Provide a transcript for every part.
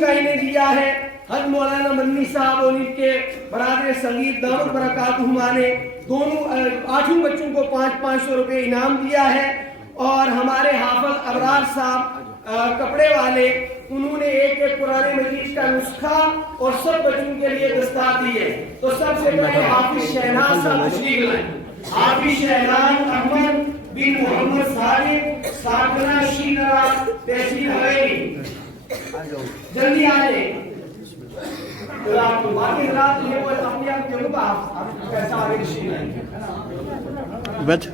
بچوں کا انہیں دیا ہے حضرت مولانا مدنی صاحب اور ان کے برادر سنگیت دعوت برکاتہما نے دونوں 8 بچوں کو 500 روپے انعام دیا ہے، اور ہمارے حافظ ابرار صاحب کپڑے والے انہوں نے ایک قرآن مجید کا نسخہ اور سب بچوں کے لیے دستار دی ہے۔ تو سب سے پہلے حافظ شہناز صاحب تشریف لائیں، حافظ شہناز احمد بن محمد صالح ساکنہ شینرا تحصیل حویلی، جلدی آئے۔ باقی حضرات یہ وہ اپنی آپ کے ہوگا آپ کیسا آگے تشریف لائیں، بیٹھ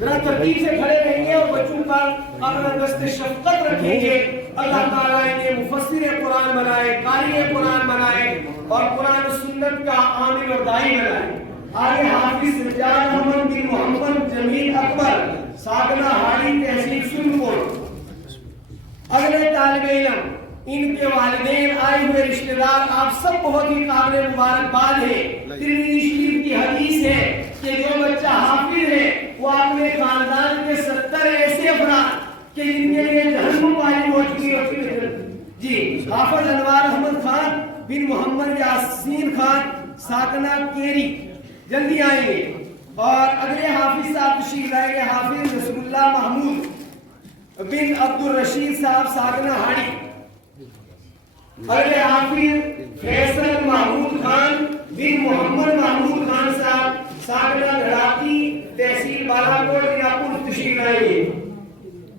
ذرا ترتیب سے کھڑے رہیں گے اور بچوں پر اپنا دست شفقت رکھیں گے۔ اللہ تعالیٰ انہیں مفسر قرآن بنائے، قاری قرآن بنائے اور قرآن و سنت کا عامل اور داعی بنائے۔ آگے حافظ سجاد احمد بن محمد جمیل اکبر ساکنہ ہاڑی تحصیل سنپور۔ اگلے طالب علم ان کے والدین آئے ہوئے رشتہ دار آپ سب بہت ہی قابل مبارکباد ہے۔ ترمذی شریف کی حدیث ہے کہ جو بچہ حافظ ہے وہ اپنے خاندان کے 70 ایسے افراد کہ جن کے لیے جہنم واجب ہو چکی ہے۔ جی حافظ انوار احمد خان بن محمد یاسین خان ساکنہ کیری، جلدی آئیں گے۔ اور اگلے حافظ صاحب تشریف لائیں گے حافظ رسول اللہ محمود بن عبد الرشید صاحب ساکنہ ہاڑی۔ اگلے حافظ فیصل محمود خان بن محمد محمود خان صاحب ساکنہ گھراتی تحصیل بالاکوٹ راپور تشریف لائیں گے۔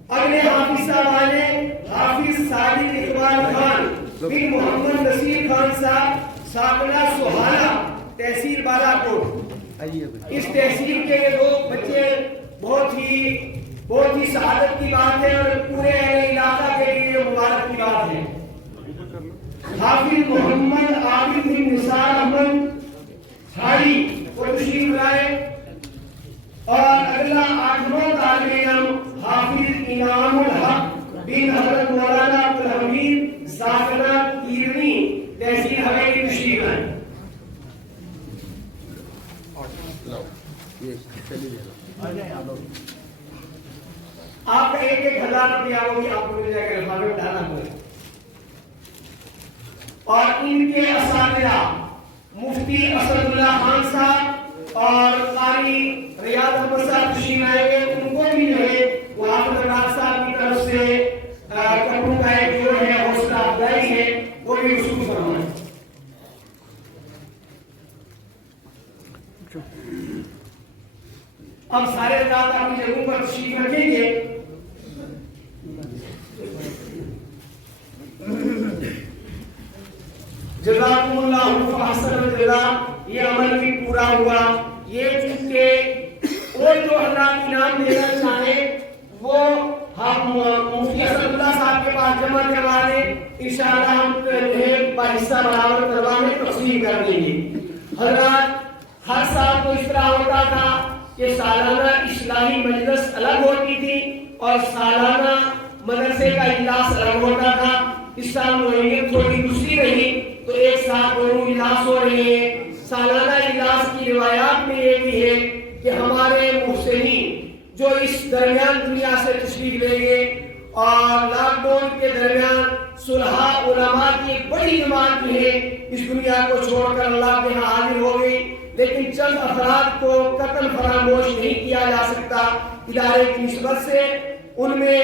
اگلے حافظ صاحب آئے حافظ صادق اقبال خان بن محمد نصیر خان صاحب ساکنہ سہالہ تحصیل بالاکوٹ۔ اس تحصیل کے یہ 2 بچے بہت ہی سعادت کی بات ہے اور پورے علاقہ کے لیے مبارک کی بات ہے۔ حافظ محمد عابد بن نثار احمد ہاڑی وہ تشریف لائے۔ اور اگلا 8واں طالب علم حافظ انعام الحق بن حضرت مولانا عبدالحمید ساکنہ کیرنی تحصیل حویلی تشریف لائے۔ آپ کا 1,000 روپیہ ہوگی آپ کو مل جائے گا لفافے میں ڈالا ہوا۔ اور ان کے اساتذہ مفتی اسد اللہ خان صاحب اور قاری ریاض احمد صاحب تشریف لائیں گے، ان کو بھی جو ہے وہ حافظ ابرار صاحب کی طرف سے کپڑوں کا ایک جو ہے حوصلہ افزائی ہے وہ بھی وصول فرمائیں۔ اب سارے حضرات اپنی جگہوں پر تشریف رکھیں گے۔ جزاکم اللہ فاحسن الجزاء، یہ عمل بھی پورا ہوا۔ یہ چونکہ اور جو حضرات انعام دینا چاہیں وہ ہم مفتی اسد اللہ صاحب کے پاس جمع کروا دیں، انشاءاللہ ہم انہیں باحصہ برابر کروانے تقسیم کر دیں گے۔ حضرات ہر سال تو اس طرح ہوتا تھا کہ سالانہ اصلاحی مجلس الگ ہوتی تھی اور سالانہ مدرسے کا اجلاس الگ ہوتا تھا۔ اس سال نوعیت تھوڑی دوسری رہی تو ایک ساتھ دونوں اجلاس ہو رہے ہیں۔ سالانہ اجلاس کی روایات میں یہ بھی ہے کہ ہمارے محسنین جو اس درمیان دنیا سے تشریف لیں گے، اور لاک ڈاؤن کے درمیان صلحاء علماء کی ایک بڑی جماعت جو ہے اس دنیا کو چھوڑ کر اللہ کے ہاں حاضر ہو گئی، لیکن چند افراد کو قتل فراموش نہیں کیا جا سکتا ادارے کی نسبت سے۔ ان میں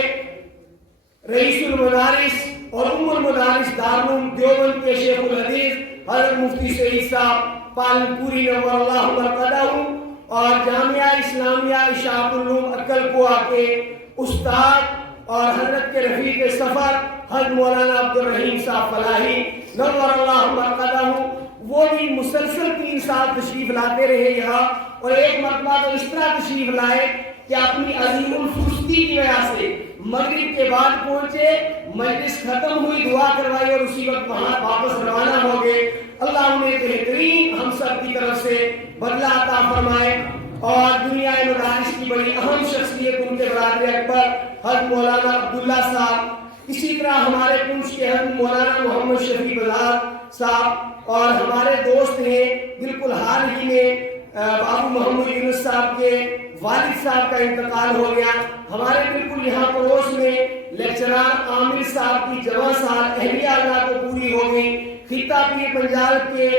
رئیس المدارس اور ام المدارس دارالعلوم دیوبند کے شیخ الحدیث حضرت مفتی سعید صاحب پالن پوری نور اللہ مرقدہ، اور جامعہ اسلامیہ اشاعت العلوم عقل کوہ کے استاد اور حضرت کے رفیق سفر حضرت مولانا عبد الرحیم صاحب فلاحی نور اللہ مرقدہ، وہ بھی مسلسل 3 سال تشریف لاتے رہے یہاں، اور ایک مرتبہ تو اس طرح تشریف لائے کہ اپنی عظیم الفرستی کی وجہ سے مغرب کے بعد پہنچے، مجلس ختم ہوئی، دعا کروائی اور اسی وقت وہاں واپس روانہ ہو گئے۔ اللہ انہیں بہترین ہم سب کی طرف سے بدلہ عطا فرمائے، اور دنیا مدارس کی بڑی اہم شخصیت ان کے برادر اکبر حضرت مولانا عبداللہ صاحب، اسی طرح ہمارے پنچ کے حضرت مولانا محمد شفیع بزار صاحب، اور ہمارے دوست ہیں بالکل حال ہی میں بابو محمد یونس صاحب کے والد صاحب کا انتقال ہو گیا۔ ہمارے بالکل یہاں پڑوس میں لیکچرار عامر صاحب کی جوان سال اہلیہ اللہ کو پوری ہو گئی. خطہ پیر پنجاب کے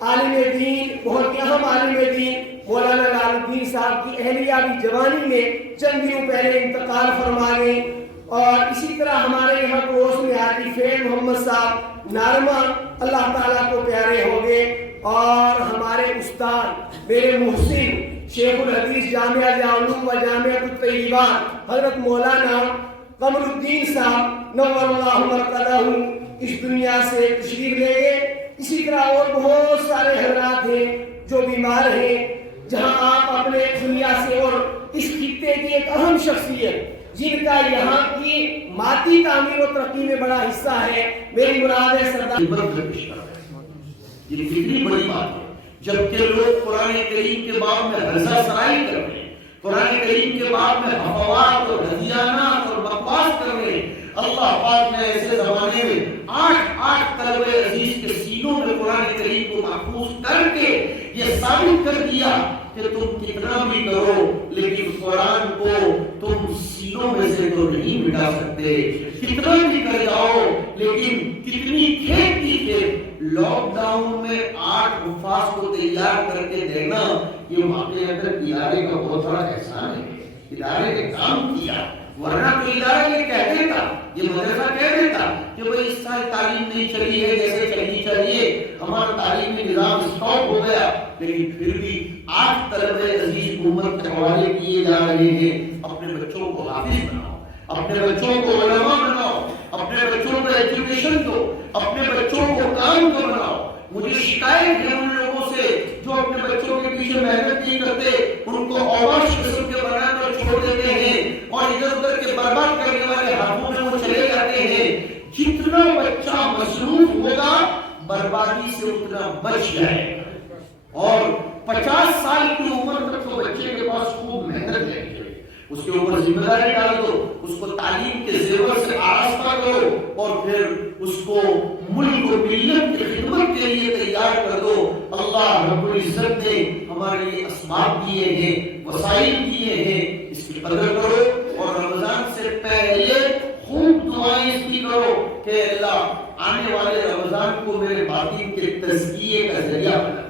عالم دین، بہت اہم عالم دین مولانا لال الدین صاحب کی اہلیہ بھی جوانی میں چند دنوں پہلے انتقال فرما گئی. اور اسی طرح ہمارے یہاں پڑوس میں عاطف محمد صاحب نارما اللہ تعالیٰ کو پیارے ہو گئے. اور ہمارے استاد میرے محسن شیخ الحدیث جامعہ علوم و جامعہ الطیبات حضرت مولانا قمر الدین صاحب نور اللہ مرقدہ اس دنیا سے تشریف لے گئے. اسی طرح اور بہت سارے حضرات ہیں جو بیمار ہیں. جہاں آپ اپنے دنیا سے اور اس خطے کی ایک اہم شخصیت جن کا یہاں کی مادی تعمیر و ترقی میں بڑا حصہ ہے، میری مراد ہے سردار. یہ کتنی بڑی بات ہے جبکہ لوگ قرآن کریم کے باب میں ہرزہ سرائی کر رہے ہیں، قرآن کریم کے باب میں حفوات اور ہذیانات اور بکواس کر رہے ہیں. اللہ پاک نے ایسے زمانے میں 8 طلبہ عزیز کے سینوں میں قرآن کریم کو محفوظ کر کے یہ ثابت کر دیا کہ تم کتنا بھی کرو لیکن قرآن کو تم سینوں میں سے تو نہیں مٹا سکتے. کتنا بھی کر جاؤ لیکن کتنی کھیت کی کھیت. لاک ڈاؤن میں 8 حفاظ کو تیار کر کے دینا یہ واقعی اندر ادارے کا بہت بڑا احسان ہے. ادارے نے کام کیا، ورنہ تو ادارہ یہ کہہ دیتا، یہ مدرسہ کہہ دیتا کہ بھئی اس سال تعلیم نہیں چلی ہے جیسے چلنی چاہیے، ہمارا تعلیمی نظام اسٹاپ ہو گیا. لیکن پھر بھی 8 طلبہ عزیز حکومت کے حوالے کیے جا رہے ہیں. اپنے بچوں کو حافظ بناؤ، اپنے بچوں کو علماء بناؤ، اپنے بچوں کو ایجوکیشن دو، اپنے بچوں کو کام کو بناؤ. مجھے شکایت ہے ان لوگوں سے جو اپنے بچوں کے پیچھے محنت نہیں کرتے، ان کو اوش قسم کے بنا کر چھوڑ دیتے ہیں اور ادھر ادھر کے برباد کرنے والے ہاتھوں میں وہ چلے جاتے ہیں. جتنا بچہ مصروف ہوگا بربادی سے اتنا بچ جائے. اور 50 سال کی عمر تک تو بچے کے پاس خوب محنت ہے، اس کے اوپر ذمہ داری ڈال دو، اس کو تعلیم کے زیور سے آراستہ کرو اور پھر اس کو ملک اور ملت کی خدمت کے لیے تیار کر دو. اللہ رب العزت نے ہمارے لیے اسباب دیے ہیں، وسائل دیے ہیں، اس کی قدر کرو. اور رمضان سے پہلے خوب دعائیں اس کی کرو کہ اللہ آنے والے رمضان کو میرے باطن کے تزکیے کا ذریعہ بنا.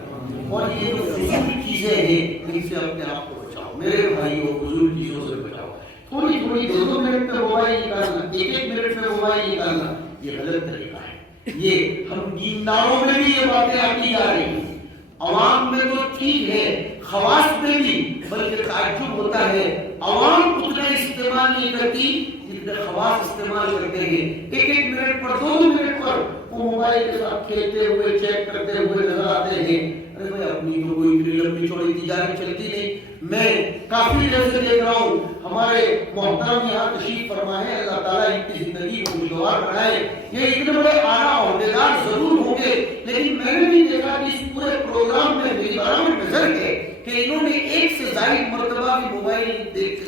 اور یہ جو فضول چیزیں ہیں ان سے اپنے آپ کو بچاؤ میرے بھائیوں. فضول چیزوں سے بچاؤ. تھوڑی 2 منٹ میں موبائل نکالنا، 1 منٹ میں موبائل نکالنا یہ غلط طریقہ ہے. یہ ہم دینداروں میں بھی یہ باتیں آتی جا رہی ہیں. عوام میں تو ٹھیک ہے، خواص میں بھی، بلکہ تعجب ہوتا ہے عوام اتنا استعمال نہیں کرتی جتنے خواص استعمال کرتے ہیں. 1 منٹ پر 2 منٹ پر وہ موبائل کے ساتھ کھیلتے ہوئے چیک کرتے ہوئے نظر آتے ہیں. ارے بھائی اپنی تو کوئی لمبی چوڑی تجارت چلتی نہیں. میں کافی دیر سے دیکھ رہا ہوں ہمارے محترم یہاں تشریف فرما ہے، اللہ تعالیٰ ان کی زندگی کو خوشگوار بنائے. یہ اتنے بڑے اعلیٰ عہدیدار ضرور ہوں گے لیکن میں نے بھی دیکھا کہ اس پورے پروگرام میں میری برابر نظر ہے کہ انہوں نے 1 سے زائد مرتبہ بھی موبائل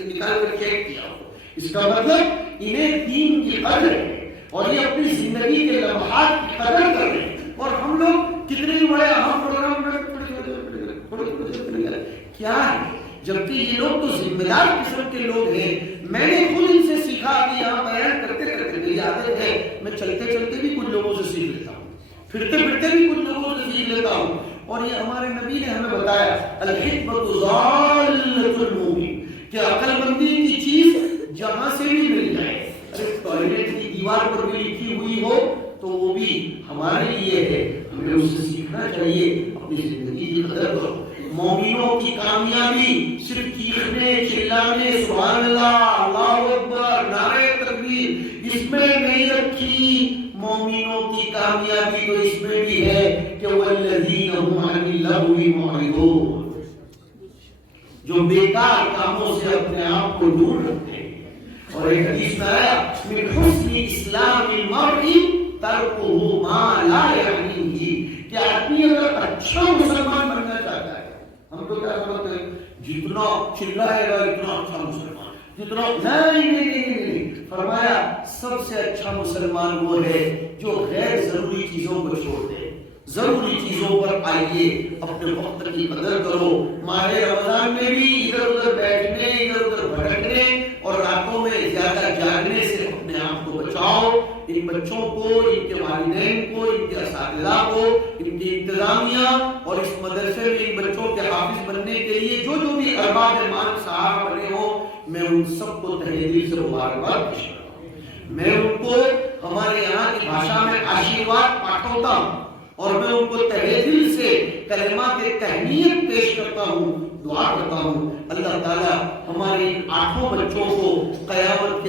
نکال کر چیک کیا ہو. اس کا مطلب انہیں دین کی قدر ہے اور یہ اپنی زندگی کے لمحات کی قدر کر رہے ہیں. اور ہم لوگ کتنے بڑے اہم پروگرام میں کیا ہے، جبکہ یہ لوگ تو ذمہ دار قسم کے لوگ ہیں. میں نے خود ان سے سیکھا کہ یہاں بیان کرتے کرتے میری عادت ہے میں چلتے چلتے بھی کچھ لوگوں سے سیکھ لیتا ہوں، پھرتے پھرتے بھی کچھ لوگوں سے سیکھ لیتا ہوں. اور یہ ہمارے نبی نے ہمیں بتایا الحکمت ضالۃ المؤمن کہ عقل مندی کی چیز جہاں سے بھی مل جائے. ارے ٹوائلٹ کی دیوار پر بھی لکھی ہوئی ہو تو وہ بھی ہمارے لیے ہے، ہمیں اس سے سیکھنا چاہیے. اپنی زندگی کی قدر کرو. مومنوں کی کامیابی صرف چیخنے چلانے سبحان اللہ اللہ اکبر نعرہ تکبیر اس میں نہیں رکھی. مومنوں کی کامیابی تو اس میں بھی ہے کہ والذین هم عن اللغو معرضون، جو بیکار کاموں سے اپنے آپ کو دور رکھتے ہیں. اور ایک حدیث میں آیا من حسن اسلام المرء ترکہ ما لا یعنیہ، کہ آدمی اگر اچھا مسلمان بننا چاہتا ہے، ہم تو کیا سمجھتے ہیں جتنا چلائے گا اتنا اچھا مسلمان، جتنا نہیں. فرمایا سب سے اچھا مسلمان وہ ہے جو غیر ضروری چیزوں کو چھوڑ دے. ضروری چیزوں پر آئیے، اپنے وقت کی قدر کرو. ماہ رمضان میں بھی ادھر ادھر بیٹھنے ادھر ادھر بھٹکنے اور راتوں میں زیادہ جاگنے سے اپنے کو، ان کی انتظامیہ اور اس مدرسے میں ان بچوں کے حافظ بننے کے لیے جو بھی ارباب مان صاحب بنے ہوں، میں ان سب کو تہ دل سے مبارکباد پیش کرتا ہوں۔ میں ان کو ہمارے یہاں کی بھاشا میں آشیرواد پاٹھوتا ہوں اور میں ان کو تہ دل سے کلمات تہنیت پیش کرتا ہوں، دعا کرتا ہوں اللہ تعالیٰ ہمارے ان 8 بچوں کو قیامت